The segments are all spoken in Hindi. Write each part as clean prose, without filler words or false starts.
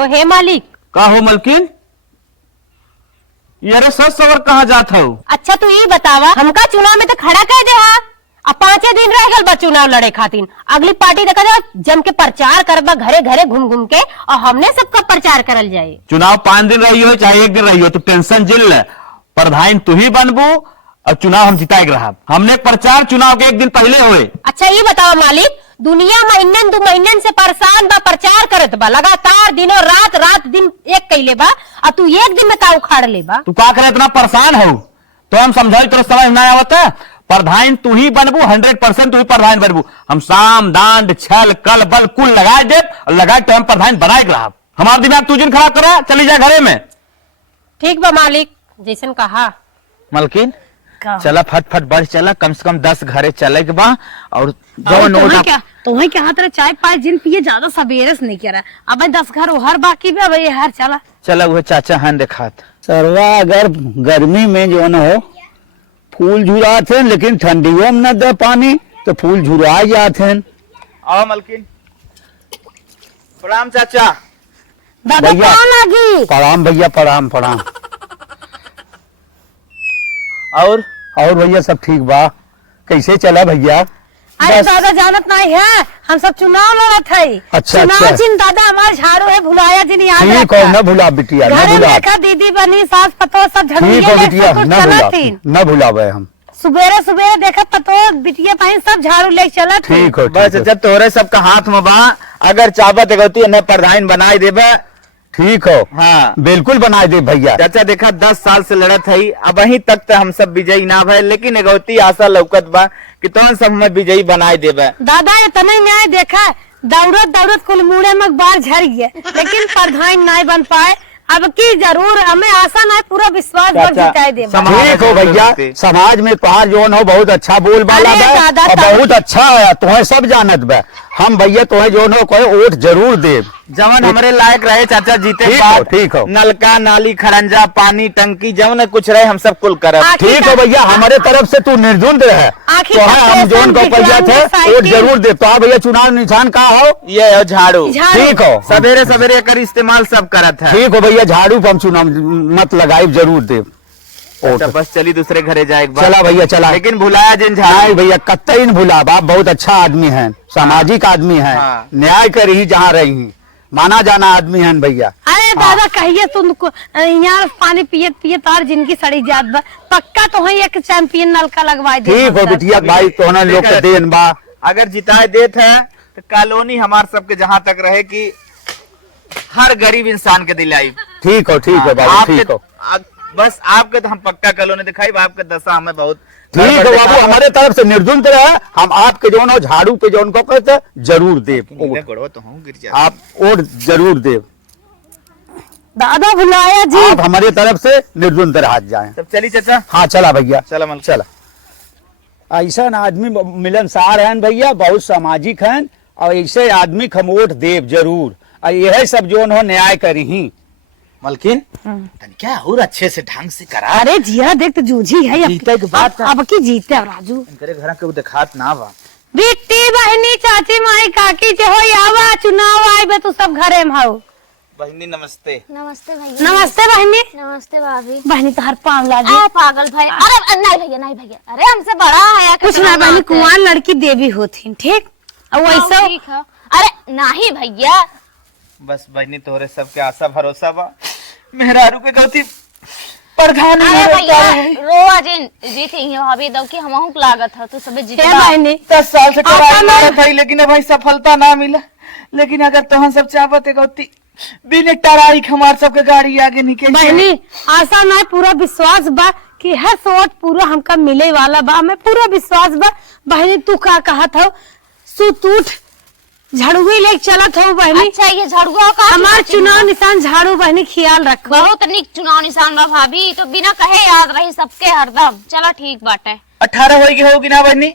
हो हे मालिक। का हो मलकिन? यारे सच सवर कहाँ जात हो? अच्छा तू ये बतावा हमका चुनाव में तो खड़ा कर दे हा। अब 5 दिन रह गल बा चुनाव लड़े खातिर। अगली पार्टी देखा जा जम के प्रचार करबा घरे घरे घूम घूम के और हमने सबका प्रचार करल जाये। चुनाव 5 दिन रही हो चाहे 1 दिन रही हो तू टेंशन जिल ले। प्रधान तू ही बनबू और चुनाव हम जिताए रहा। हमने प्रचार चुनाव के 1 दिन पहले हुए। अच्छा ये बतावा मालिक, दुनिया महीनन 2 महीनन से परेशान बा, प्रचार करत बा लगातार दिनों रात रात दिन एक कैले बा और तू 1 दिन में का उखाड़ ले बा। तू का करे इतना परेशान हो? तो हम समझाई तेरे समझ ना आवता। प्रधान तू ही बनबू, 100% तू ही प्रधान बनबू। हम साम दांड छल कल बल कुल लगाए दे और लगाए तो हम प्रधान बनाए रहा। हमारा दिमाग तू जिन खराब करा, चली जाए घरे में। ठीक बा मालिक जैसन कहा। मलकिन चला फटफट बढ़ चला, कम से कम 10 घरे चले के बा और तुम्हें क्या हाथ चाय पाए जिन पिए ज्यादा सवेरे से नहीं किया रहा। अब 10 घर हर बाकी भी अब ये हर चला वो चाचा हन देखात सरवा अगर गर्मी में जो न हो फूल झुराते हैं, लेकिन ठंडियों में न दे पानी तो फूल झुरा जाते हैं। आओ मलकिन। प्रणाम चाचा। दादा भैया लगी प्रणाम भैया, प्रणाम प्रणाम। और भैया सब ठीक बा? कैसे चला भैया? अरे दादा जानत नहीं है, हम सब चुनाव लड़त है। अच्छा, चुनाव अच्छा। जिन दादा हमारे झाड़ू है भुलाया जिन याद ठीक हो, न भुला बिटिया, न घरे भुला। देखा दीदी बनी सास पतो सब ठीक हो बिटिया, झाड़ू न भुला, न भुलावे हम। सुबेरे सुबेरे देखा पतो बिटिया बहन सब झाड़ू ले चला। ठीक हो, बस ठीक हो। जब तोरे सबका हाथ में बा, अगर चाहत गौती ने प्रधान बनाए देबे। ठीक हो, हाँ बिल्कुल बना दे भैया। चाचा देखा 10 साल से लड़त है, अब वहीं तक तो हम सब विजयी ना भय, लेकिन एगौती आशा लौकत बा कि तुम सब में विजयी बनाए देबे। दादा इतना न्याय देखा, दौड़त दौड़त कुल मुड़े में बार झड़ गया, लेकिन प्रधान नहीं बन पाए। अब की जरूर हमें आशा नहीं, पूरा विश्वास पर जिताए दे। ठीक हो भैया, समाज में तुहार जोन हो बहुत अच्छा बोल बाला अरे बा दादा, और बहुत अच्छा है, तुम्हें सब जानत बा। हम भैया तुम्हें जोन हो कोई वोट जरूर दे। जवन हमरे लायक रहे चाचा जीते ठीक बाद हो, ठीक हो। नलका नाली खरंजा पानी टंकी जवन कुछ रहे हम सब कुल करब। ठीक हो भैया, हमारे तरफ से तू निर्धुंध रहे तो हम जोन को पैसा थे वोट जरूर दे। तो भैया चुनाव निशान का हो? ये है झाड़ू। ठीक हो, सवेरे सवेरे कर इस्तेमाल सब करत है। ठीक हो भैया, झाड़ू पर हम चुनाव मत लगाई जरूर दे। अच्छा, बस चली दूसरे घरे जाए एक बार। चला भैया चला, लेकिन भुलाया जिन नहीं झाड़ू। भैया कतई न भुला, आप बहुत अच्छा आदमी हैं, सामाजिक आदमी हैं, हाँ। न्याय कर ही जहाँ रही माना जाना आदमी हैं भैया। अरे दादा कहिए तुमको यहाँ पानी पिए पिए तार जिनकी सड़ी जात बा, पक्का तो है एक चैंपियन नलका लगवाए दे। ठीक हो बिटिया भाई, तो लोग के देन बा। अगर जिताए देत है तो कॉलोनी हमार सबके जहाँ तक रहे कि हर गरीब इंसान के दिलाई। ठीक हो, ठीक हो बाबू, ठीक हो। बस आपके तो हम पक्का कॉलोनी दिखाई, आपके दशा हमें बहुत ठीक हो बाबू, हमारे तरफ से निर्धुंध रहे, हम आपके जोन हो झाड़ू पे जोन को कहते जरूर दे। तो हूँ गिर जा। आप वोट जरूर दे। दादा भुलाया जी, आप हमारे तरफ से निर्धुंध हाथ जाए। सब चली चाचा। हाँ चला भैया, चला मल चला। ऐसा आदमी मिलनसार हैं भैया, बहुत सामाजिक हैं और ऐसे आदमी हम वोट देव जरूर। और यह सब जोन हो न्याय करी ही। मलकिन क्या और अच्छे से ढंग से करा। अरे जिया देख तो जूझी है जीते के बाद अब की जीते अब राजू तेरे घर के दिखात ना बा। बिट्टी बहनी चाची माई काकी जे हो आवा चुनाव आए तो सब घरे में हो। बहनी नमस्ते। नमस्ते भैया। नमस्ते बहनी। नमस्ते भाभी। बहनी तो हर पाँव लागी। अरे पागल भाई, अरे नहीं भैया नहीं भैया, अरे हमसे बड़ा है कुछ ना बहनी, कुंवार लड़की देवी होती ठीक और वैसा। ठीक है, अरे नहीं भैया। बस बहनी तोरे सबके आशा भरोसा बा, मेहरारू के गलती प्रधान अरे भैया रोआ जिन जीती है भाभी दो की हमहु लागत है तो सबे जीते बहनी 10 साल से ट्राई मारत है, लेकिन भाई सफलता ना मिला। लेकिन अगर तोहन सब चाहत है गौती बिना टराई हमार सबके गाड़ी आगे निकल बहनी, आशा नहीं पूरा विश्वास बा कि हर सोच पूरा हमका मिले वाला बा, हमें पूरा विश्वास बा। बहनी तू का कहत हो, सुत उठ झाड़ू ले चलत हो बहनी। अच्छा ये झाड़ुआ का हमार चुनाव निशान झाड़ू बहनी, ख्याल रखो। बहुत निक चुनाव निशान बा भाभी, तो बिना कहे याद रही सबके हरदम। चलो ठीक बाटे। 18 होगी ना बहनी?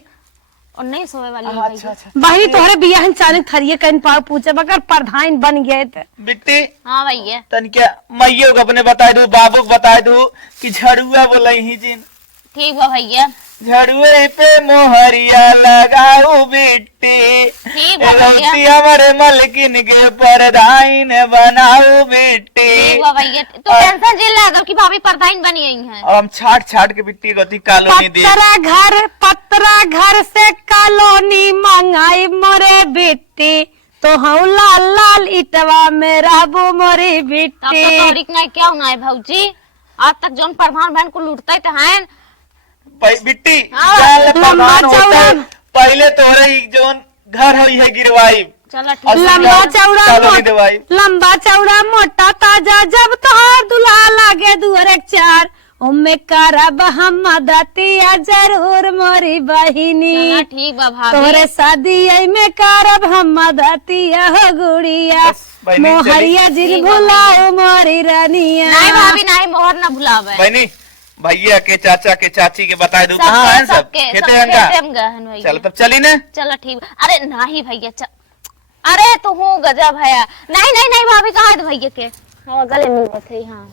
19 होए वाली है अच्छा अच्छा। बहनी तोहरे बियाहन चाले थरिये कहीं पाव पूछे अगर प्रधान बन गए थे। बिट्टी हाँ भैया। तन क्या मैयो को अपने बताए दू, बाबू को बताए दू कि झड़ुआ बोला ही जिन। ठीक बा भैया। झड़ुए पे मोहरिया लगाऊ बिट्टी ठीक बा भैया। रोटी हमारे मलकिन के परदाइन बनाऊ बिट्टी ठीक बा भैया तो टेंशन जिल लागल कि भाभी प्रधान बनी गई हैं। अब हम छाट छाट के बिट्टी गति कॉलोनी दे पतरा घर से कॉलोनी मंगाई मोरे बिट्टी तो हम लाल लाल इटवा में रहबो मोरी तब बिट्टी। तो तोहरी नहीं क्या होना है भौजी आज तक जौन प्रधान बहन को लूटते तो हैं बिट्टी हाँ, जाल लंबा प्रधान होता है, चौड़ा। पहले तोरे ही जोन घर हुई है गिरवाई चलो ठीक और लंबा चौड़ा कॉलोनी दवाई लंबा चौड़ा मोटा ताजा जब तोहार दुल्हा लागे दुअर एक चार उम्मे करब हम मदतिया जरूर मोरी बहिनी चलो ठीक बा भाभी तोरे शादी में करब हम मदतिया हो गुड़िया बस, बहिनी, मोहरिया चली। जिन भुलाओ मोरी रानिया। नहीं भाभी नहीं मोहर ना भुलावे बहनी भैया के चाचा के चाची के बताए दो सबके कहाँ है सब सबके खेते सब हंगा खेते में गहन भैया चलो तब चली ना चलो ठीक अरे नहीं भैया अरे तू हूँ गजब है नहीं नहीं नहीं भाभी कहा है भैया के हाँ गले मिल गए हाँ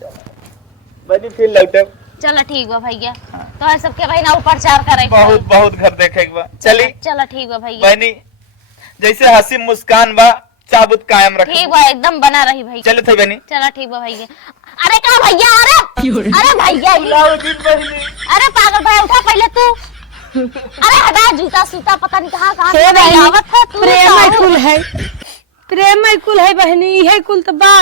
बनी फिर लौटे चलो ठीक बा भैया तो है सबके भाई ना ऊपर चार करे बहुत बहुत घर देखे के बा चली चलो ठीक बा भैया बहनी जैसे हंसी मुस्कान बा चाबुत कायम रखे ठीक बा एकदम बना रही भैया चलो थे बनी चलो ठीक बा भैया अरे कहा भैया अरे भैया अरे पागल भाई उठा पहले तू अरे हटा जूता सूता पता नहीं कहाँ कहाँ हे से बहनी, आवत है तू प्रेम कुल है प्रेम कुल है बहनी यही कुल तो बा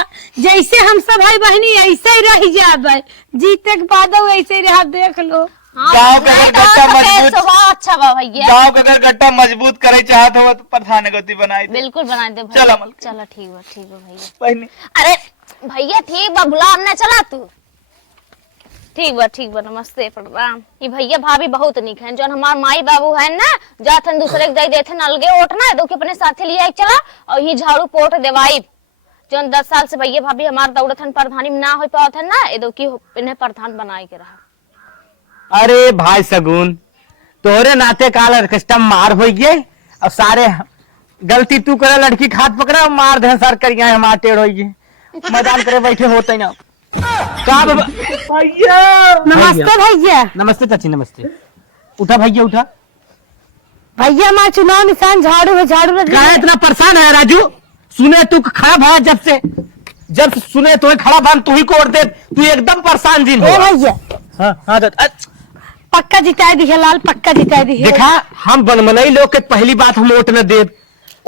जैसे हम सब है बहनी ऐसे ही रह जाबे जीते के बाद ऐसे ही रह देख लो। गाँव का अगर गट्टा मजबूत स्वभाव अच्छा बा भैया गाँव का अगर गट्टा मजबूत करे चाहत हो तो प्रधान गति बनाई दे बिल्कुल बना दे चलो भैया मलकिन। चलो ठीक बा भैया बहनी अरे भैया ठीक बा बुला हमने चला तू ठीक बा नमस्ते प्रणाम ये भैया भाभी बहुत निक है जो हमार माई बाबू है ना जाथन दूसरे के दे देथे अलगे ओटना दो के अपने साथे लिए आई चला और ही झाड़ू पोट देवाई जो 10 साल से भैया भाभी हमार दौड़थन प्रधानी में ना हो पावत है ना एदो की इन्हें प्रधान बनाए के रहा। अरे भाई सगुन तोरे नाते काल कस्टम मार हो गए और सारे गलती तू करे लड़की के हाथ पकड़ा और मार दे सर करिया हमार टेढ़ हो गए मैदान करे बैठे होते ना का बाबा भैया नमस्ते भैया। नमस्ते चाची नमस्ते उठा भैया उठा भैया मैं चुनाव निशान झाड़ू है झाड़ू लग क्या इतना परेशान है राजू सुने तू खड़ा भा जब सुने तो खड़ा भान तू ही को दे तू एकदम परेशान जिन हो भैया हाँ पक्का जिताई दी है लाल पक्का जिताई दी है। देखा हम बनमनई लोग के पहली बात हम वोट न दे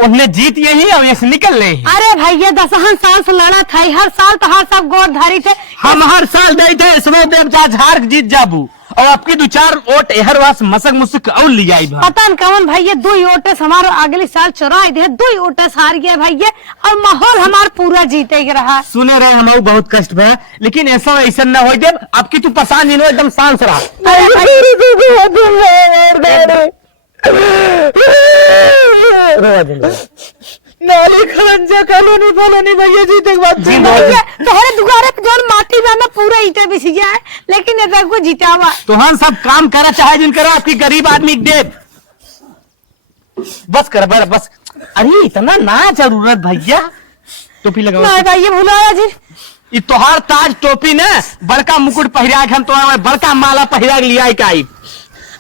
उन्हें जीत यही और ये निकल रहे हैं। अरे भैया 10 साल से लड़ा था हर साल तो हर सब गोद धारी थे हम हर साल दे थे इसमें देव झाड़ जीत जाबू और आपकी 2-4 वोट हर वास मसक मुसक और लिया पता न कौन भैया 2 वोटे हमारे अगले साल चुराए दे 2 वोटे हार गया भैया और माहौल हमार पूरा जीते के रहा। सुने रहे हम बहुत कष्ट भया लेकिन ऐसा ऐसा न हो जब आपकी तू परेशान जिनो एकदम शांत रहा। नाली खलंजा कॉलोनी फलोनी भैया जी तक बात तोहरे दुआरे पे जोन माटी में ना पूरा ईटा बिछ गया है लेकिन ऐसा को जितावा तो हम सब काम करा चाहे जिन करा आपकी गरीब आदमी दे बस कर बस अरे इतना ना जरूरत भैया टोपी लगाओ नहीं भैया भुलाया जी ये तोहार ताज टोपी ने बड़का मुकुट पहिरा के हम तो बड़का माला पहिरा के लिया आई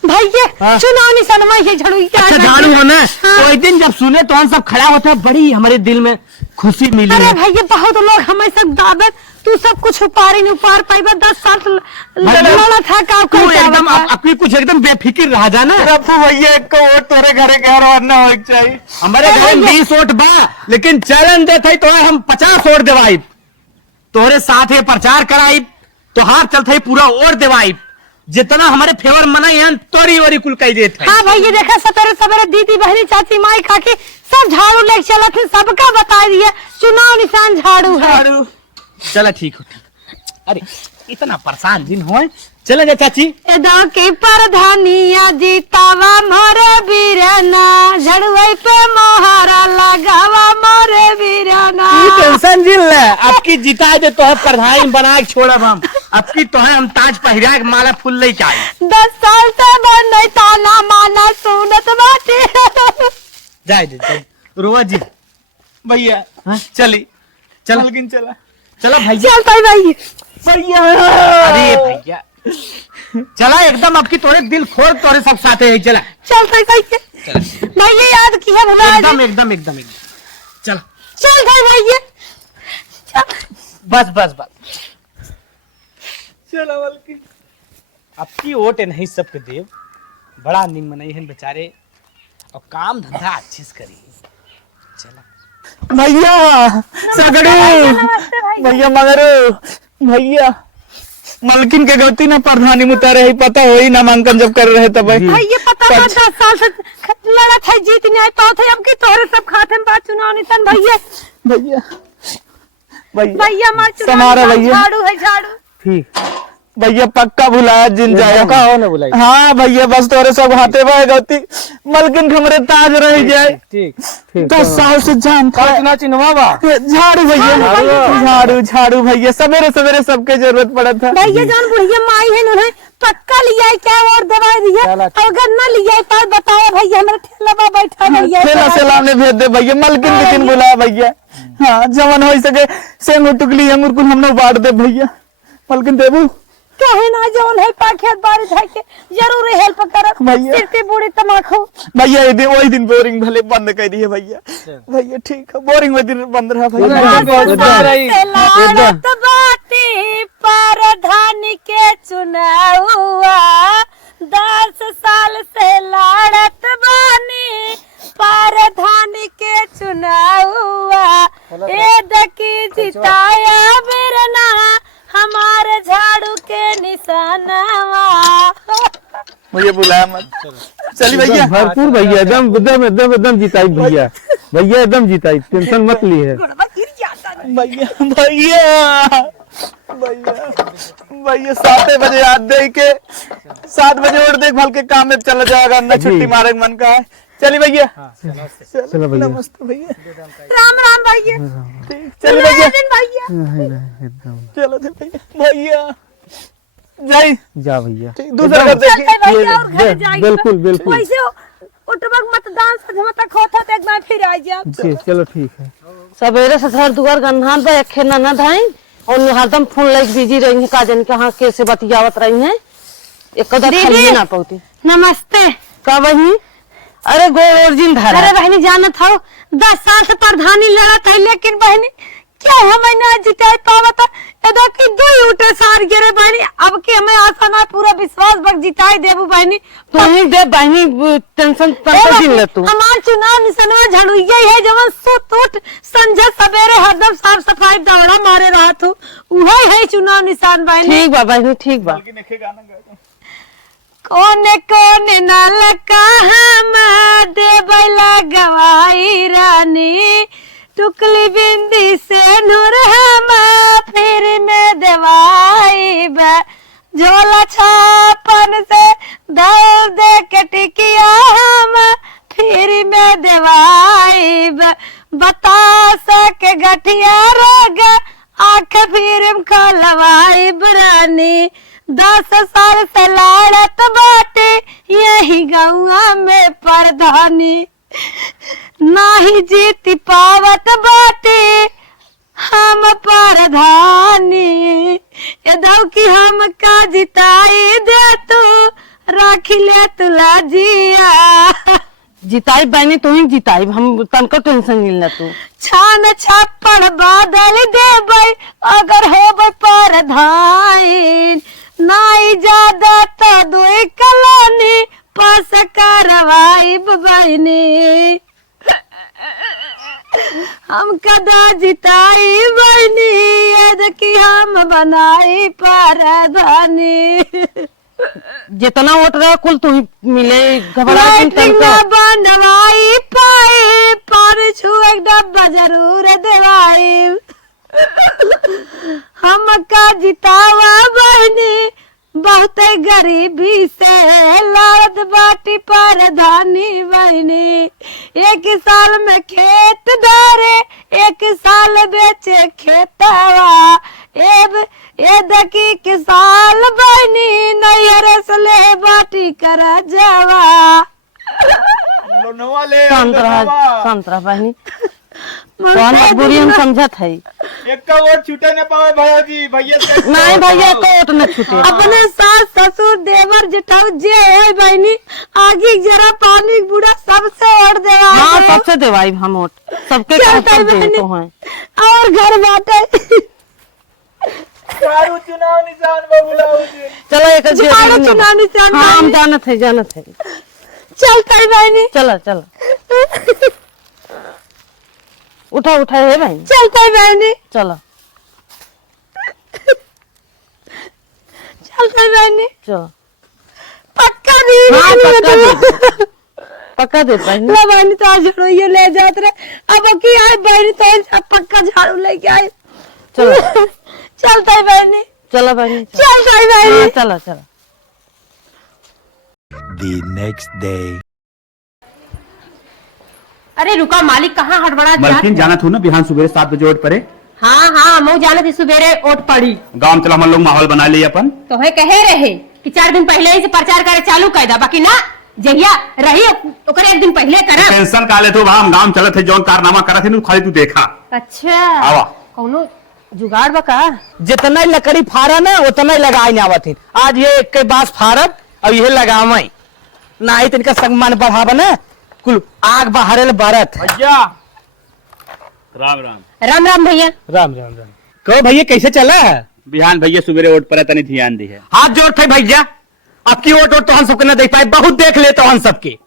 भैया हाँ। चुनाव निशान में ये झाड़ू अच्छा जानू हो ना तो एक दिन जब सुने तो हम सब खड़ा होते हैं बड़ी हमारे दिल में खुशी मिली अरे है। भैया बहुत लोग हमें सब दावत तू सब कुछ उपारी नहीं उपार पाइबा 10 साल भैया, लड़ा था का तू एकदम अपनी कुछ एकदम बेफिक्र रह जाना रफू भैया एक को वोट तोरे घरे घर और ना हो चाहिए हमारे घर में 20 वोट बा लेकिन चैलेंज दे थे तो हम 50 वोट देवाई तोहरे साथ ये प्रचार कराई तो हाथ चलते पूरा वोट देवाई जितना हमारे फेवर मनाई है तोरी वोरी कुल कही देते हाँ भैया देखा सवेरे सवेरे दीदी बहनी चाची माई काकी सब झाड़ू लेके चला थे सबका बता दिया चुनाव निशान झाड़ू है। चलो ठीक हो अरे इतना परेशान जिन हो चले जा चाची एदा के प्रधानिया जीतावा मोरे बीरना झड़ुई पे मोहरा लगावा मोरे बीरना। टेंशन जिन ले आपकी जिता दे तो है प्रधान बना के छोड़ब हम आपकी तो है हम ताज पहिरा के माला फूल ले के आई 10 साल से बन ताना माना सुनत बाटे जाए दे रोआ जी भैया हाँ? चली चल लेकिन चला चलो भैया चलता है भाई अरे भैया चला एकदम आपकी तोरे दिल खोल तोरे सब साथे है चला चल भाई भैया याद किया भैया एकदम एकदम एकदम एकदम चल चल भाई भैया बस बस बस चला बल्कि आपकी वोट है नहीं सबके देव बड़ा निमन है बेचारे और काम धंधा अच्छे से करी चला भैया सगड़ी भैया मगर भैया मलकिन के गलती ना प्रधानी में उतारे ही पता हो ही नामांकन जब कर रहे तब भैया पता था 10 साल से लड़ा था जीत नहीं पाओ थे अब की तोरे सब खाते में बात चुनाव निशान भैया भैया भैया भैया मार चुनाव समारा निशान भैया। झाड़ू है झाड़ू ठीक भैया पक्का भुलाया जिन जाए का हो ना बुलाई हाँ भैया बस तोरे सब हाथे भाई गलती मलकिन खमरे ताज रह जाए ठीक 10 साल से जान था चुनाव चिन्हवा झाड़ू भैया झाड़ू झाड़ू भैया सवेरे सवेरे सबके जरूरत पड़ा था भैया जान बुढ़िया माई है उन्हें पक्का लिया है क्या और दवाई दिया अगर न लिया है तो बताया भैया हमारा ठेला पर बैठा भैया ठेला सेलाने भेज दे भैया मलकिन के दिन बुला भैया हाँ जवन हो सके सेंगू टुकली अंगूर कुल हमने बांट दे भैया मलकिन देबू कहे ना जौन है पाखेत बारी धाई के जरूर हेल्प करत भैया। सिरती बूढ़ी तमाखो भैया ये दिन वही दिन बोरिंग भले बंद कर दिए भैया भैया ठीक है बोरिंग वही दिन बंद रहा भैया लाड़त बाटी परधानी के चुनावा 10 साल से लाड़त बानी परधानी के चुनावा ए दकी जिताया बिरना हमारे झाड़ू के निशानवा मुझे बुलाया मत चली भैया भरपूर भैया एकदम एकदम एकदम एकदम जिताई भैया भैया एकदम जिताई टेंशन मत ली है भैया भैया भैया भैया 7 बजे याद दे के 7 बजे और देखभाल के काम में चला जाएगा ना छुट्टी मारे मन का है चली भैया चलो भैया नमस्ते भैया राम राम भैया चली भैया भैया एकदम चलो दे भैया भैया जाई जा भैया ठीक दूसरा घर देखिए चलते भैया और घर जाएगा बिल्कुल बिल्कुल वैसे उठबक मतदान सजमा तक होता तो एक बार फिर आ जाओ जी चलो ठीक है सवेरे से घर दुआर गन्हान पे एक ननद है और हरदम फोन लाइक बिजी रही है का जन कहाँ कैसे बतियावत रही है एक खाली ना पौती नमस्ते का बहनी अरे गोवर्जिन धरा अरे बहनी जानत हो 10 साल से प्रधानी लड़त है लेकिन बहनी क्या हमें ना जिताई पावत एदा की दो उठे सार गिरे बहनी अब की हमें आशा ना पूरा विश्वास बक जिताई देबू बहनी तुम्हें दे बहनी टेंशन पर दिन ले तू हमार चुनाव निशानवा झड़ुइया है जवन सुत उठ संझा सवेरे हरदम साफ सफाई दौड़ा मारे रहत हो उहे है चुनाव निशान बहनी ठीक बा बहनी ठीक बा कोने कोने नाल हम देबला गवाई रानी टुकली बिंदी से नूर हम फिर में देवाई झोला छापन से दौड़ दे के टिकिया हम फिर में देवाई बतासा के गठिया रोग आंख फिर खलवाई रानी 10 साल से लाड़त बाटे यही गौआ में प्रधानी नाही जीत पावत बाटे हम प्रधानी यदव की हम का जिताई दे तू राख ले तुला जिया जिताई बहनी तू ही जिताई हम तनको टेंशन नहीं तू छान छप्पड़ बादल देबै अगर होबै प्रधान नाई ज्यादा तो दुई कलानी पास करवाई बहनी हम कदा जिताई बहनी यद की हम बनाई प्रधानी जितना वोट रहा कुल तू ही मिले घबरा बनवाई पाए पानी छू एक डब्बा जरूर देवाई हम का जितावा बहनी बहुत गरीबी से लड़त बाटी प्रधानी बहनी 1 साल में खेत धारे 1 साल बेचे खेतवा ए दकी के साल बहनी नैहर से ले बाटी कर जावा संतरा बहनी तो मजबूरी हम समझत है। एक का वोट छूटे न पावे भैया जी, भैया से नहीं भैया को वोट न छूटे। अपने सास ससुर देवर जेठाऊ जे है बहनी आगे जरा पानी बूढ़ा सबसे वोट दे। हाँ सबसे देवाई हम वोट, सबके चलता है बहनी। तो हैं। और घर बाटे चारू चुनाव निशान बबुलाओ जी। चलो एक चारों चुनाव निशान हाँ हम बहनी। जानत है। चलता है बहनी। चलो चलो उठा उठा है भाई। चलता है बहनी। चलो चलता है बहनी। चलो पक्का नहीं हाँ बहनी, पक्का मतलब। दे पक्का दे भाई। ला बहनी तो आज झाड़ू ये ले जाते रहे। अब की आए बहनी तो पक्का झाड़ू लेके आए। चलो चलता है बहनी। चलो भाई चलता है बहनी। हाँ, चलो चलो। The next day. अरे रुका मालिक, कहाँ हड़बड़ा मलकिन जाना थू ना बिहान सुबह 7 बजे वोट पड़े। हाँ हाँ मैं जाना थी सुबेरे वोट पड़ी गांव में चला हम लोग माहौल बना लिए अपन। तो है कहे रहे कि 4 दिन पहले ही से प्रचार करे चालू कर दा, बाकी ना जहिया रही ओकर 1 दिन पहले करा। टेंशन का ले तो हम गांव चले थे जौन कारनामा करा थे खाली तू देखा। अच्छा आवा कौनो जुगाड़ बका। जितना लकड़ी फाड़ा ना उतना लगाई आवत है। आज ये एक के बास फाड़ब और ये लगावे ना ही तिनका सम्मान बढ़ावा ना कुल आग बहारेल बरत। भैया राम राम। राम राम भैया। राम राम राम। कहो भैया कैसे चला है? बिहान भैया सुबह वोट पड़े तनी ध्यान दी है। हाथ जोड़ थे भैया, अब की वोट तो हम सबके ना देख पाए, बहुत देख ले तो हम सबके।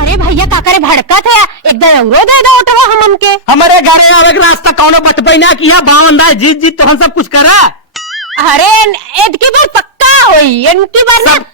अरे भैया का करे भड़का थे एकदम अवरोध दे दो ओटवा हम हमके। हमारे घरे आवे के रास्ता कौनो बटबई ना कि यहाँ बावन राय जीत जीत तो हम सब कुछ करा। अरे एदकी बार पक्का होई, इनकी बार ना।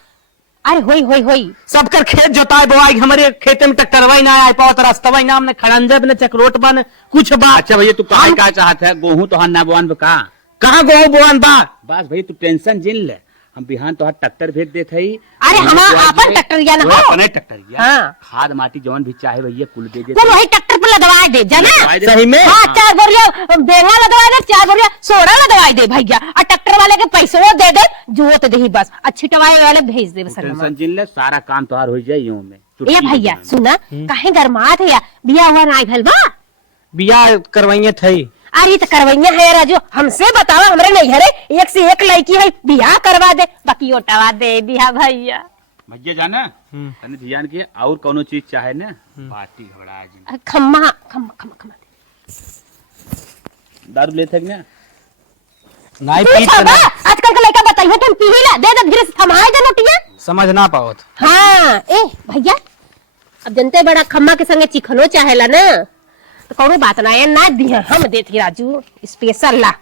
अरे होई होई होई। सबकर खेत जोताए बोआई, हमारे खेते में ट्रैक्टरवा ना आए पावत, रास्तवा ना हमने खड़ंजे बने चक्रोट बन कुछ बात। अच्छा भैया तू कहा क्या चाहत है? गेहूं तो ना बोआन का कहाँ गो बोआन बा? बस भैया तू टेंशन जिन ले, हम बिहान तो ट्रैक्टर भेज देते ही। अरे हमारा आपन ट्रैक्टर या ना हो। अपने ट्रैक्टर या हाँ। खाद माटी जौन भी चाहे भैया कुल दे दे। तो वही ट्रैक्टर पे लदवा दे जाना। सही में? हाँ 4 बोरिया बेंगा लदवा दे, 4 बोरिया सोडा लदवा दे भैया, और ट्रैक्टर वाले के पैसे वो दे दे जोत दे ही बस, अच्छी टवाए वाले भेज दे बस। टेंशन जिन ले, सारा काम तोहार हो जाए यूं में। ए भैया सुना, काहे गरमात है या बिया हुआ ना भइल बा। बिया करवाइए थई। अरे तो करवैया है राजू, हमसे बतावा, हमरे नहीं हरे 1 से 1 लड़की है, बियाह करवा दे, बाकी ओटवा दे दिया भैया। भैया जाना तने ध्यान किए और कोनो चीज चाहे ना पार्टी घबरा जी। खम्मा खम्मा खम्मा खम्मा दारू लेते ना नहीं तू पीत छाबा, ना आजकल का लड़का बताइए तुम पी ला, दे दे धीरे से थमाए दे नोटिया। समझ ना पाओत। हाँ ए भैया, अब जनते बड़ा खम्मा के संगे चिखनो चाहेला ना, तो कौनो बात ना है ना दिया हम देती राजू स्पेशल ला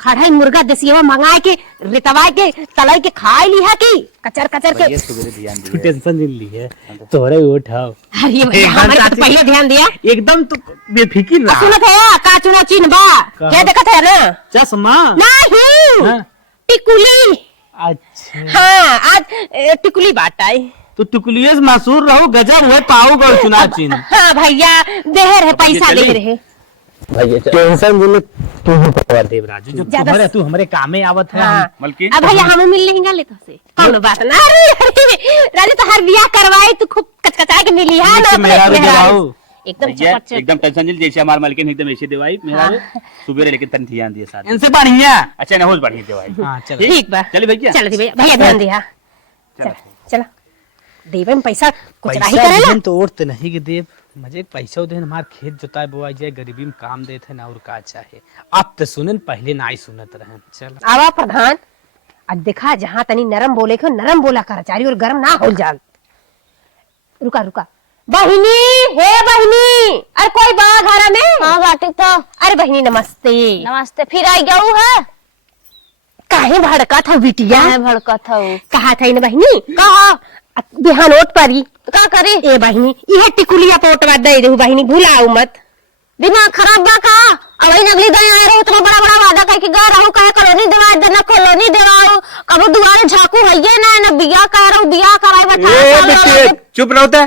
खड़ाई मुर्गा देसिया मंगाए के रितवाए के तलाई के खाए लिहा की कचर कचर के। भैया सुबह ध्यान तू दिए। टेंशन नहीं ली है, तोरे उठाओ अरे भैया हमारे तो पहले ध्यान दिया। एकदम तू बेफिक्र रहा। सुनत है का चुना चिन्ह बा क्या देखत है ना? चश्मा नहीं हाँ। टिकुली। अच्छा हाँ आज टिकुली बाटाई। तो टुकलिए से मशहूर रहो, गजब हुए पाऊ गौ चुना चिन्ह। हाँ भैया देहर है पैसा दे रहे। भैया टेंशन दिन तू पकड़ देव राजू, जो ज्यादा- तुम्हारे तू हमारे कामे आवत है। हाँ। मलकिन अब भैया हमें मिल लेंगे ले तो से कौन बात ना। अरे राजू तो हर बियाह करवाई तू खूब कचकचा के मिली है ना मेरा अपने जवाऊ। एकदम भैया चपट एकदम टेंशन जिल जैसे हमारे मलकिन एकदम ऐसे दवाई मेरा सुबह लेकिन तन ध्यान दिए साथ। इनसे बढ़िया। अच्छा ना हो बढ़िया दवाई। हाँ चल ठीक बा चलिए भैया। चल भैया भैया ध्यान दिया। चल चला देवे में पैसा कुछ नहीं पैसा करेला। दिन तो और तो नहीं के देव, मजे पैसा दे हमार खेत जोताए बोआ जाए, गरीबी में काम देते ना और का चाहे। अब तो सुनन पहले ना ही सुनत रहे। चल आवा प्रधान, आज देखा जहाँ तनी नरम बोले के नरम बोला कर चारी और गरम ना हो जाल। रुका रुका बहिनी, हे बहिनी, अरे कोई बा घर में? हाँ बाटी तो। अरे बहिनी नमस्ते। नमस्ते, फिर आई गऊ है? काहे भड़का था बिटिया? मैं भड़का था वो। कहा था इन बहिनी कहा बिहान ओट परी तो का करी? ए बहिनी यह टिकुलिया पोटवा दे दे बहिनी, भूलाऊ मत। दिमाग खराब बा का? अब वही नगली दे आए रहे, इतना बड़ा बड़ा वादा करके गए रहूं, कहे कॉलोनी दिवा देना, कॉलोनी दिवाओ, कबो दुआरे झाकू है ये ना बिया कह रहा हूं, बिया कराए बैठा। चुप रहो ते,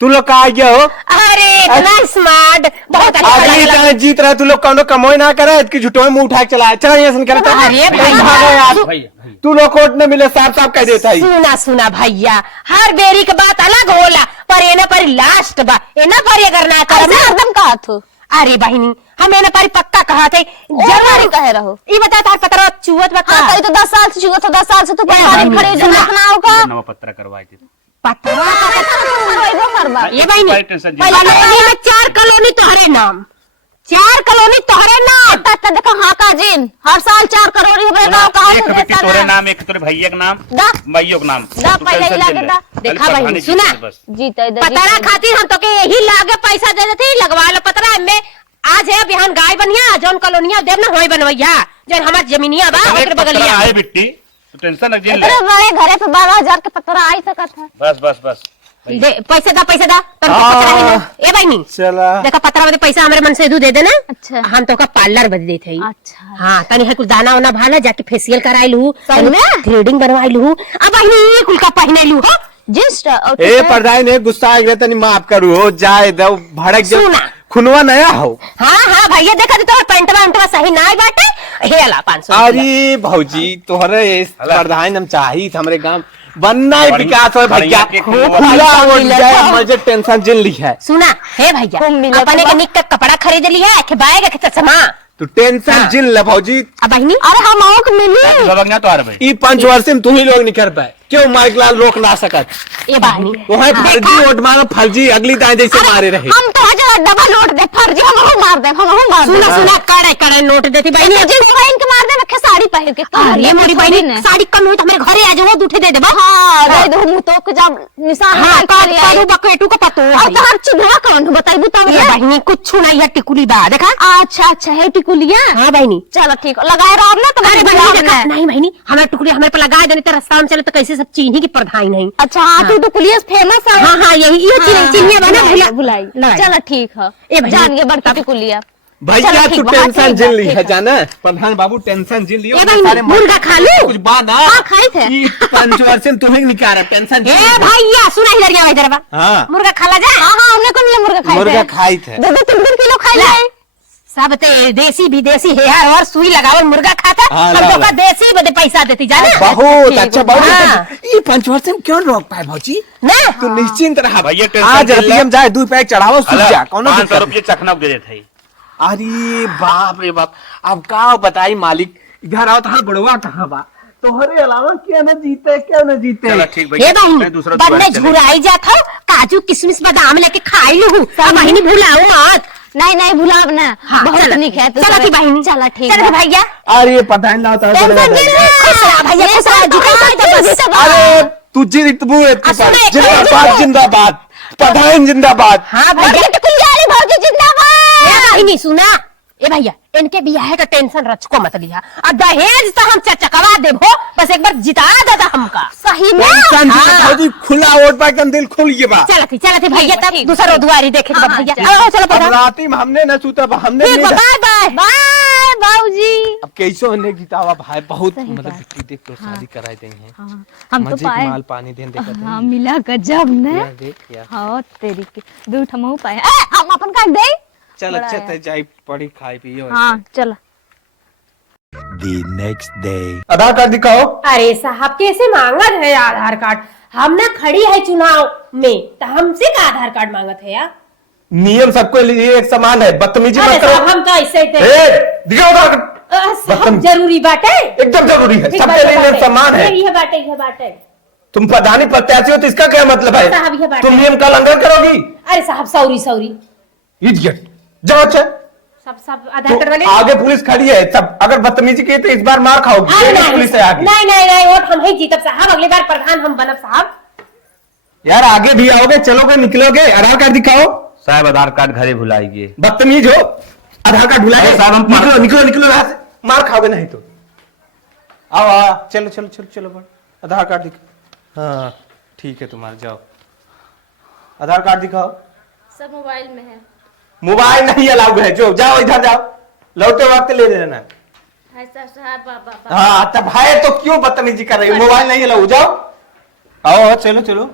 तू लोग कहा गया हो? अरे इतना स्मार्ट, बहुत अच्छा आगे लगा। इतना जीत रहा, तू लोग कौन कमोई ना करे, इसकी झुटो में मुंह उठा के चला चला यहाँ से करता। अरे भैया, भागो यार, भैया तू लोग कोर्ट में मिले साफ साफ कह देता है। सुना सुना भैया, हर बेरी के बात अलग होला, पर एना पर लास्ट बा, एना पर अगर ना कर हरदम कहा तू। अरे बहनी हमें ना पारी पक्का कहा थे जरूर कहे रहो। ये बता तार पतरा चुवत बता। हाँ, तो 10 साल से चुका था, 10 साल से तो परेशानी खड़ी जो रखना होगा। नवा पत्र करवाई थी पतरा करवा ये बहनी भाई टेंशन जी। कॉलोनी में 4 कॉलोनी तोहरे नाम, 4 कॉलोनी तोहरे नाम। तक देखो हाँ का जिन हर साल 4 करोड़ हमारे गांव का एक बेटी तोरे नाम, एक तोरे भैया के नाम, दा मैयो के नाम। दा तू पहले ही टेंशन लागे ले। दा। देखा खाली भाई, प्रधानी सुना? जीते बस। जीते पतरा खातिर हम तो के यही लागे पैसा दे देते लगवा लो पतरा में। आज है बिहान गाय बनिया जौन कॉलोनिया देव ना होई बनवैया जौन हमार जमीनिया बा अरे ओकर बगलिया। आए बिट्टी तू टेंशन न जेल ले। इतने बड़े घरे पे 12,000 के पत्रा आई सकत है। बस बस बस दे पैसा दा तब पतरा है ना। ए बहनी चला देखा पतरा में पैसा हमारे मन से दू दे देना। अच्छा। हम तो का पार्लर बद देते हैं। अच्छा हाँ तनी है कुछ दाना वाना भाला जाके फेशियल कराई लू, सही में? थ्रेडिंग बनवाई लू। अब बहनी कुल का पहने लू हो जींस ए प्रधान ने गुस्सा आ गया तनी माफ करू हो जाए दो भड़क जो सुना। खुनवा नया हो। हाँ हाँ भैया देखा तो पेंटवा उंटवा सही ना आई बाटे। हे अला 500 अरे भौजी तोहरे प्रधान हम चाही हमरे गांव बनना है बढ़िया- विकास हो भैया बढ़िया के खुलवा- खुला हो मिला जाए था। मुझे टेंशन जिन ली है सुना हे भैया खूब मिला अपने था। के निक का कपड़ा खरीद लिया के बाएगा के चश्मा। तू टेंशन हाँ। जिन ले भौजी। अब बहनी अरे हम आओ के मिली भगना तो आ रहा भाई। ई 5 वर्ष में तू ही लोग नहीं कर पाए क्यों माइक लाल रोक ना सकत ये बहनी वहाँ फर्जी वोट मारो फर्जी अगली दाएं जैसे मारे रहे। हम तो जरा डबल नोट दे फर्जी हम मार दे हम मार दे। सुना सुना कड़े कड़े नोट देती बहनी। जींस पहन के मार दे रखे साड़ी पहन के। अरे मोरी बहनी साड़ी कम हुई तो हमारे घरे आ जाओ दूठे दे देबा। हाँ दे दो मुंह तो के जब निशान हाँ लगा लिया कारू बकेटू का पतो और तो हर चिन्हवा कौन बताइबू तब ये बहनी कुछ ना ये टिकुली बा देखा। अच्छा अच्छा है टिकुलिया। हाँ बहनी चलो ठीक लगाए रहो ना अरे तुम्हारे बहनी देखा नहीं बहनी हमारे टुकड़ी हमारे पे लगा देने तो रास्ता में चले तो कैसे सब चीनी की प्रधान नहीं। अच्छा हाँ तू टिकुलिया फेमस है। हाँ हाँ यही ये चीनी बना भुला बुलाई चलो ठीक है ए भैया, जान गए बड़की टिकुलिया। भैया चलो तू ठीक बा, टेंशन ठीक जिन बा, ली ठीक है बा। जाना प्रधान बाबू टेंशन जिन लियो ए बहनी मुर्गा खा लू। कुछ बात ना हाँ खाई थे। 5 वर्ष में तुम्हें निकाल टेंशन ए भैया सुना ही लड़िया भाई जरा हाँ मुर्गा खाला जा। हाँ हाँ हमने कौन मुर्गा खाई मुर्गा थे खाई थे 2-3 किलो खाई ले। सब ते देसी विदेशी है और सुई लगावल मुर्गा खाता हाँ, हम ला, तो ला। का देसी बदे पैसा देती जाना। बहुत अच्छा बहुत हाँ। अच्छा। ये 5 वर्ष में क्यों रोक पाए भौजी ना तू निश्चिंत रहा भैया टेंशन आज जिन ले। रतियम जाए 2 पैक चढ़ावो सूझ जा कौनो 500 दिक्कत रुपये चखना दे देते हैं। अरे बाप रे बाप अब का बताई मालिक इधर आओ तो बड़वा कहाँ बा तोहरे अलावा क्या न जीते क्या न जीते चलो ठीक हे भैया बहनी मैं दूसरा बनने दुकान चले। झुराई जात हो काजू किशमिश बादाम लेके खाई लू। अब बहनी भुलाओ मत। नहीं नहीं भुलाब ना हाँ, बहुत चलो। निक है तू चलो करे। थी बहनी चलो ठीक चलो बा। भैया अरे पता ही ना होता है टेंशन बड़े जिन बड़े। खुश रहा भैया खुश रहा जीता बस। अरे तू जिंदबू सुने, जिंदाबाद जिंदाबाद प्रधान जिंदाबाद। हाँ भैया कुलियारी भौजी जिंदाबाद। ए बहनी सुना ए भैया इनके बियाह का टेंशन रचको मत लिया और दहेज तो हम चकवा देबो बस एक बार जिता देता हमका। सही में टेंशन हाँ। भौजी खुला वोट पाए कम दिल खुल गया बा चलती भैया तब ठीक, दूसरा दुआरी देखे हाँ, भैया चलो। आओ चलो अब पता राती में हमने न सूता हमने ठीक नहीं जा- बाय बाय बाय बाबूजी। अब कैसे होने गीतावा भाई बहुत सही मतलब बात। बिट्टी देख तो शादी कराए दें हैं हम तो मजे पाए माल पानी देन देखते हाँ मिला गजब ने यार देख यार हाँ तेरी के 2 ठमहू पाए हम अपन काट दे। चल बड़ा अच्छा है। ते जाई पड़ी खाई पियो हाँ चलो The next day. Aadhaar card दिखाओ। अरे साहब कैसे मांगत है आधार कार्ड हम ना खड़ी है चुनाव में तो हमसे का आधार कार्ड मांगत है यार। नियम सबको लिए एक समान है बदतमीजी अरे मत साहब करो। हम तो ऐसे ही थे। दिखाओ आधार कार्ड साहब बदतमीज। जरूरी बाटे एकदम जरूरी है ठीक सबके बाटे, लिए नियम बाटे। समान है ये बाटे तुम प्रधानी प्रत्याशी हो तो इसका क्या मतलब साहब, ये है बात तुम है। नियम का उल्लंघन करोगी अरे साहब सॉरी इडियट जाओ अच्छा सब आधार तो कार्ड वाले आगे पुलिस खड़ी है सब अगर बदतमीजी की तो इस बार मार खाओगी अरे देखो नहीं पुलिस है आगे नहीं वोट हम ही जीतब साहब अगली बार प्रधान हम बनब साहब। यार आगे भी आओगे चलोगे निकलोगे आधार कार्ड दिखाओ साहब आधार कार्ड घरे भुलाइए। बदतमीज हो आधार कार्ड भुलाए अरे साहब, हम निकलो निकलो निकलो यहाँ से मार खाओगे नहीं तो आओ आओ चलो चलो चलो चलो बड़ आधार कार्ड दिखाओ हाँ ठीक है तुम्हारा जाओ आधार कार्ड दिखाओ सब मोबाइल में है। मोबाइल नहीं अलाउ है जो जाओ इधर जाओ लौटे वक्त ले लेना हाँ तब है तो क्यों बदतमीजी कर रही हो मोबाइल नहीं अलाउ जाओ आओ आओ, चलो चलो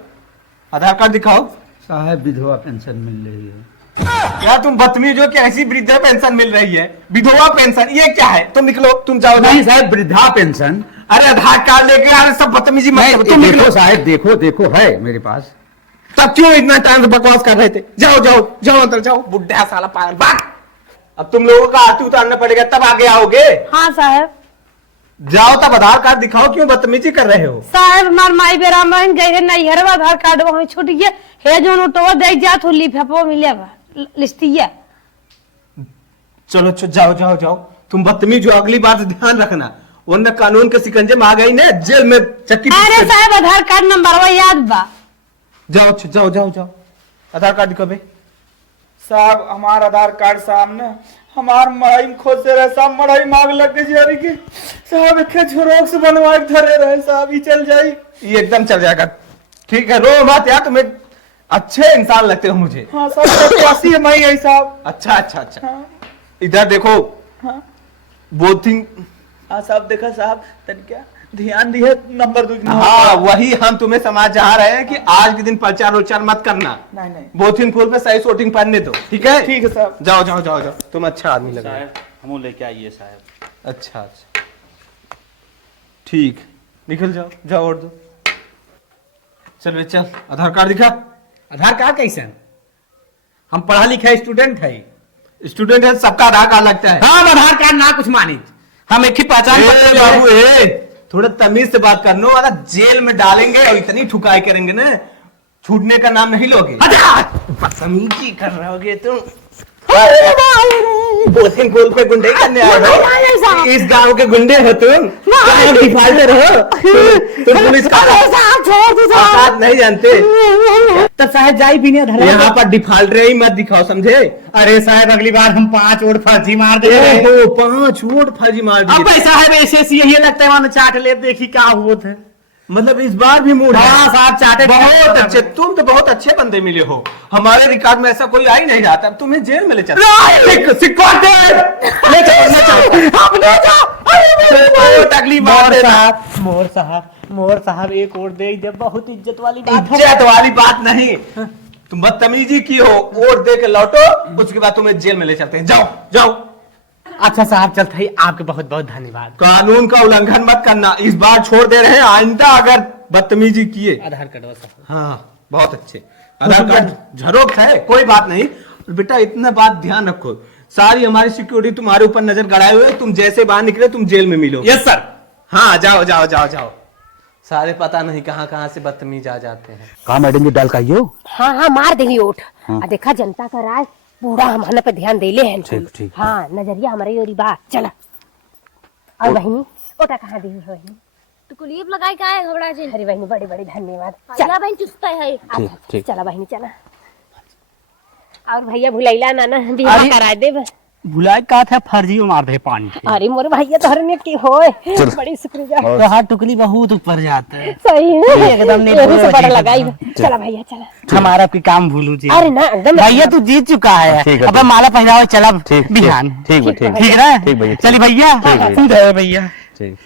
आधार कार्ड दिखाओ साहब विधवा पेंशन मिल रही है। यार तुम बदतमीज हो कि ऐसी वृद्धा पेंशन मिल रही है विधवा पेंशन ये क्या है तुम निकलो तुम जाओ नहीं साहब वृद्धा पेंशन। अरे आधार कार्ड लेके आ रहे सब बदतमीजी मत करो, तुम देखो निकलो साहब देखो है मेरे पास। तब क्यों इतना टाइम से बकवास कर रहे थे जाओ जाओ जाओ अंदर जाओ बुढ़ा साला पागल बात अब तुम लोगों का आरती उतारना पड़ेगा तब आगे आओगे। हाँ साहब। जाओ तब आधार कार्ड दिखाओ, क्यों बदतमीजी कर रहे हो? साहब हमार माई बेरा में गए है नैहर आधार कार्ड वहीं छूट गया है जो नोटवा दे जात हो लिफाफा मिले बा लिस्टिया। चलो जाओ जाओ जाओ, तुम बदतमीज हो, अगली बार से ध्यान रखना वरना कानून के शिकंजे में आ गई ना, जेल में चक्की। अरे साहब आधार कार्ड नंबर याद बा। जाओ जाओ जाओ जाओ, आधार कार्ड दिखो बे। साहब हमारा आधार कार्ड सामने हमार मड़ाई में खोद से रहे साहब, मड़ाई मांग लग गई यारी की साहब, एक झरोक से बनवा के धरे रहे साहब, ये चल जाई। ये एकदम चल जाएगा, ठीक है, रो मत यार, तुम्हें अच्छे इंसान लगते हो मुझे। हाँ साहब, 83 है मई आई साहब। अच्छा अच्छा अच्छा, हाँ इधर देखो। हाँ बोथ थिंग। हाँ साहब, देखा साहब तन क्या ध्यान दिए नंबर 2। हाँ वही हम तुम्हें समझ आ रहे हैं कि आज के दिन प्रचार उचार मत करना। नहीं नहीं, बोथिन फूल पे सही शूटिंग पहनने दो, ठीक है? ठीक है साहब। जाओ जाओ जाओ जाओ, तुम अच्छा आदमी लग रहे हो। हम लेके आइए साहब। अच्छा अच्छा, ठीक, निकल जाओ, जाओ और दो। चल बे चल, आधार कार्ड दिखा। आधार कार्ड कैसे? हम पढ़ा लिखा स्टूडेंट है। स्टूडेंट है, सबका आधार कार्ड लगता है। हम आधार कार्ड ना कुछ मानी, हम एक ही पहचान पत्र बाबू थोड़ा तमीज से बात करना, वाला जेल में डालेंगे और इतनी ठुकाई करेंगे ना, छूटने का नाम नहीं लोगे। बदतमीजी कर रहोगे तुम। बोथिन पुल पे गुंडे करने आए हो? इस गांव के गुंडे हो तुम? डिफाल्टर हो तुम? पुलिस का औकात नहीं जानते? तो साहब जाई भी नहीं, यहाँ पर डिफाल्टर ही मत दिखाओ, समझे? अरे साहब अगली बार हम 5 वोट फर्जी मार दे। 5 वोट फर्जी मार अब दिए। साहब ऐसे यही लगता है, वहां चाट ले देखी क्या हुआ था। मतलब इस बार भी मूड है। हाँ साहब चाटे। बहुत अच्छे, तुम तो बहुत अच्छे बंदे मिले हो, हमारे रिकॉर्ड में ऐसा कोई आ ही नहीं रहा था। अब तुम्हें जेल में ले चल, अगली बार मोर साहब एक और दे दे, बहुत इज्जत वाली बात है। इज्जत वाली बात नहीं, तुम बदतमीजी की हो, वोट दे के लौटो, उसके बाद तुम्हें जेल में ले चलते हैं। जाओ जाओ। अच्छा साहब चलते ही, आपके बहुत बहुत धन्यवाद। कानून का उल्लंघन मत करना, इस बार छोड़ दे रहे हैं, आइंदा अगर बदतमीजी किए। आधार कार्ड साहब। हाँ बहुत अच्छे, आधार कार्ड झरोख है, कोई बात नहीं। बेटा इतना बात ध्यान रखो, सारी हमारी सिक्योरिटी तुम्हारे ऊपर नजर गड़ाए हुए, तुम जैसे बाहर निकले तुम जेल में मिलो। Yes sir. हाँ जाओ जाओ जाओ जाओ, सारे पता नहीं कहाँ कहाँ से बदतमीज आ जाते हैं। कहा मैडम जी डाल का आइयो। हाँ हाँ मार देगी ओट। देखा जनता का राज पूरा हमारे पे ध्यान दे ले है। ठीक ठीक। हाँ नजरिया हमारे ओरी बात चला। और बहनी ओटा कहाँ दी बहनी? तो कुलीप लगाई का है घबरा जी। अरे बहनी बड़ी बड़ी धन्यवाद। भैया बहन चुस्ता है। ठीक। चला बहनी चला। और भैया भुलैला ना बिहार करा दे। बुलाए का था फर्जी मार दे पानी। अरे मोरे भैया तोहरे ने की होए, बड़ी शुक्रिया। तो हाथ टुकली बहुत ऊपर जाता है। सही है एकदम नहीं यही से बड़ा लगाई। चला भैया चला। हमारा आपकी काम भूलू जी। अरे ना एकदम भैया तू जीत चुका है, अब माला पहनाओ चला बिहान। ठीक ठीक है ना? ठीक भैया। चलिए भैया भैया। ठीक।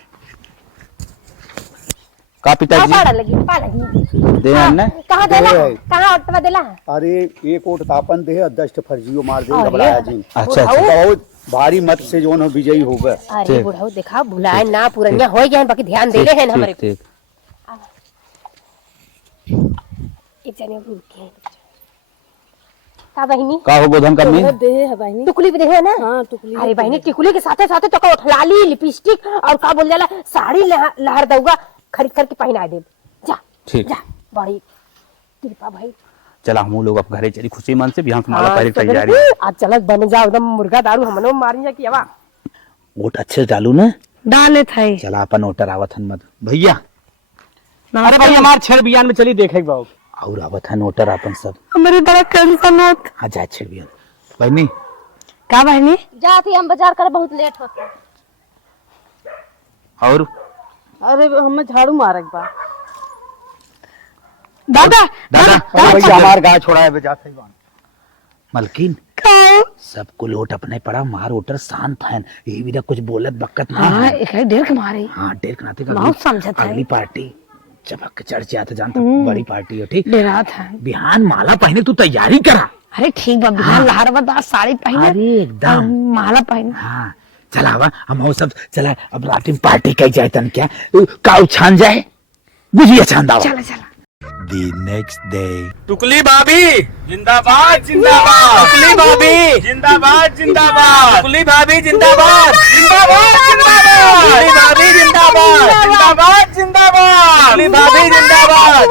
का पिताजी पाड़ा लगी दे अन्ना कहाँ देला कहाँ ऑटवा देला? अरे एक वोट तापन दे, 10 फर्जियो मार दे अरे, घबराया जी। अच्छा बहुत भारी मत से जो है विजयी होगा। अरे बुढ़ाऊ देखा भुलाए ना, पुरनिया हो गया बाकी ध्यान दे ले है हमारे। ठीक। एक जने रुके का बहनी का हो गोधन करनी? दे है बहनी। टुकली भी देखे ना? हाँ टुकली। अरे बहनी टिकुली के साथे साथे तो उठलाली लिपस्टिक और का बोल जाला साड़ी लहर दऊगा खरीद करके पहना दे। जा ठीक। जा बड़ी कृपा भाई। चला हम लोग अब घरे चली खुशी मन से, बिहान से माला पहले तैयारी। आज चलत बन जाओ एकदम मुर्गा दारू हमनो मारिया की हवा। वोट अच्छे डालू ना? डाले थे। चला अपन वोटर आवत हन मत भैया। अरे भाई हमारे छेड़ बियान में चली देखे बाबू। और आवत हन वोटर अपन सब। मेरे बड़ा टेंशन होत। हाँ जा छेड़ बियान बहनी। का बहनी? जाती हम बाजार कर बहुत लेट होता। और अरे हमें झाड़ू मारे बा। दादा दादा भैया हमार गाय छोड़ा है बेजा सही बात। मलकिन सबको लोट अपने पड़ा, मार वोटर शांत है, यही भी कुछ बोलत बक्कत नहीं हाँ है। एक डेढ़ के मारे। हाँ डेढ़ के नाते बहुत समझत है। अगली पार्टी चमक के चढ़ जाता जानता, बड़ी पार्टी है ठीक। डेरा था। बिहान माला पहने तू तैयारी करा। अरे ठीक बा बिहान लहरवा साड़ी पहने। अरे एकदम माला पहने। हाँ चलावा हम वो सब चला, अब रात में पार्टी कही जाए तन क्या का छान जाए बुझिया छान दावा। चला चला। The next day. टुकली भाभी जिंदाबाद जिंदाबाद। टुकली भाभी जिंदाबाद जिंदाबाद। टुकली भाभी जिंदाबाद जिंदाबाद जिंदाबाद। टुकली भाभी जिंदाबाद जिंदाबाद जिंदाबाद। टुकली भाभी जिंदाबाद।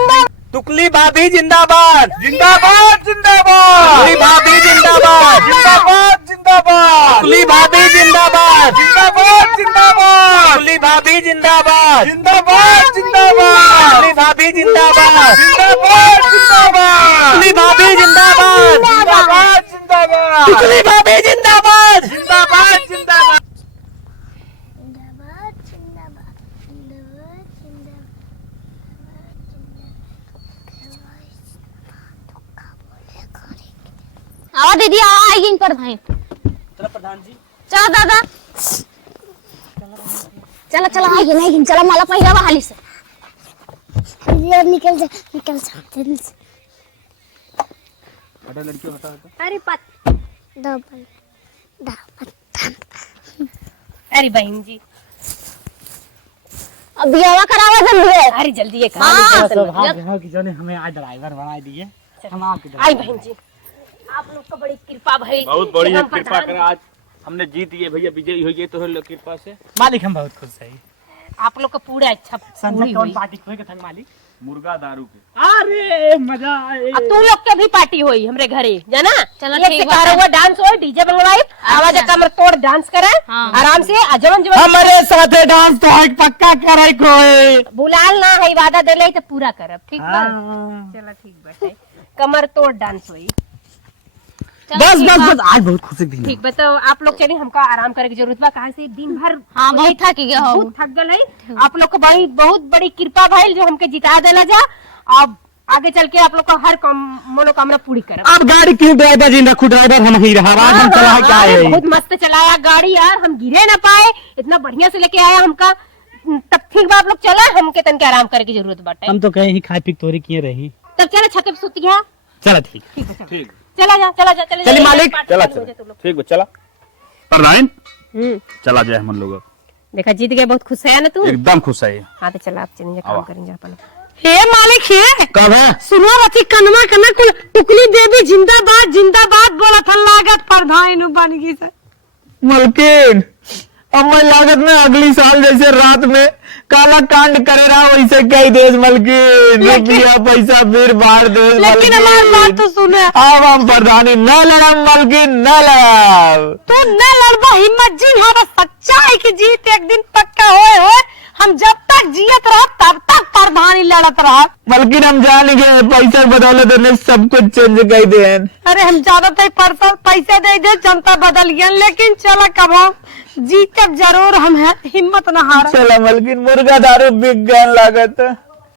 टुकली भाभी जिंदाबाद जिंदाबाद जिंदाबाद। टुकली भाभी जिंदाबाद जिंदाबाद जिंदाबाद। टुकली भाभी जिंदाबाद जिंदाबाद जिंदाबाद। टुकली भाभी जिंदाबाद जिंदाबाद जिंदाबाद। टुकली भाभी जिंदाबाद जिंदाबाद जिंदाबाद। टुकली भाभी जिंदाबाद जिंदाबाद जिंदाबाद। टुकली भाभी जिंदाबाद जिंदाबाद जिंदाबाद। आवा दीदी आएगी प्रधान। प्रधान जी चलो दादा चलो चलो आएगी नहीं चलो माला पहिरावा हाली से निकल जा निकल जा। अरे अरे बहन जी अब ब्याह करावा जल्दी है। अरे जल्दी ये हाँ। सौभाग्य कि जो ने हमें आज ड्राइवर बना दिए। हम आपके आई बहन जी आप लोग को बड़ी कृपा भई। बहुत बड़ी कि हम कृपा प्रधान करें। आज हमने जीत लिए भैया, विजयी हो गए तो कृपा से। मालिक हम बहुत खुश है। आप लोग का पूरा अच्छा संजय पूरी कौन हुई। पार्टी खोए के थंग मालिक? मुर्गा दारू के। अरे मजा आए। अब तू लोग के भी पार्टी होई हमरे घरे जाना। चलो एक ठीक से बात है। हुआ डांस हो डीजे मंगवाई आवाज कमर तोड़ डांस करे हाँ। आराम से अजवन जवन हमारे साथे डांस तो है पक्का करे कोई। बुलाल ना है वादा देले तो पूरा करब ठीक बा। हाँ। चलो ठीक बाटे कमर तोड़ डांस होई। बस बस बस आज बहुत खुशी दिन है। ठीक बताओ आप लोग चलिए हमका आराम करे की जरूरत बा कहाँ से दिन भर हाँ बहुत थक गया हो। बहुत थक गए आप लोग को बड़ी बहुत बड़ी कृपा भइल जो हमके जिता देला जा। अब आगे चल के आप लोग का हर मनोकामना पूरी करब। अब गाड़ी क्यों ड्राइवर जी रखू ड्राइवर हम ही रहा आज हम चला क्या अरे है। बहुत मस्त चलाया गाड़ी यार हम गिरे ना पाए इतना बढ़िया से लेके आया हमका। तब ठीक बा आप लोग चला हमके तन के आराम करे की जरूरत बाटे। हम तो कहे ही खाए पी तोरी किए रही। तब चलो छत पे सुती है। चला ठीक। ठीक चला जा चला जा चले चलिए मालिक, चला चला ठीक बा चला। प्रधान हम्म चला जाए हम लोग। देखा जीत गए बहुत खुश है ना तू। एकदम खुश है। हाँ तो चला आप चलेंगे काम करेंगे अपन। हे मालिक हे कब है? सुनो रथी कनमा कना कुल टुकली देवी जिंदाबाद जिंदाबाद बोला था लागत प्रधान बन गई सर। मलकिन अब मैं लागत में अगली साल जैसे रात में काला कांड करे रहा वैसे कई देश मलकिन रुपया पैसा फिर बाहर देश। लेकिन हमारी बात तो सुने। अब हम प्रधानी न लड़म मलकिन न लड़म। तू न लड़बा हिम्मत जी हमारा सच्चा है कि जीत एक दिन पक्का होए हम जब तक जियत रहा तब तक प्रधानी लड़त रहा। मलकिन हम जान गए पैसा बदौलत ने सब कुछ चेंज कर दे। अरे हम ज्यादातर पैसा दे दे जनता बदल गया लेकिन चला कब हम जीतब जरूर हम है हिम्मत न हार। चला मलकिन मुर्गा दारू बिक गए लागत।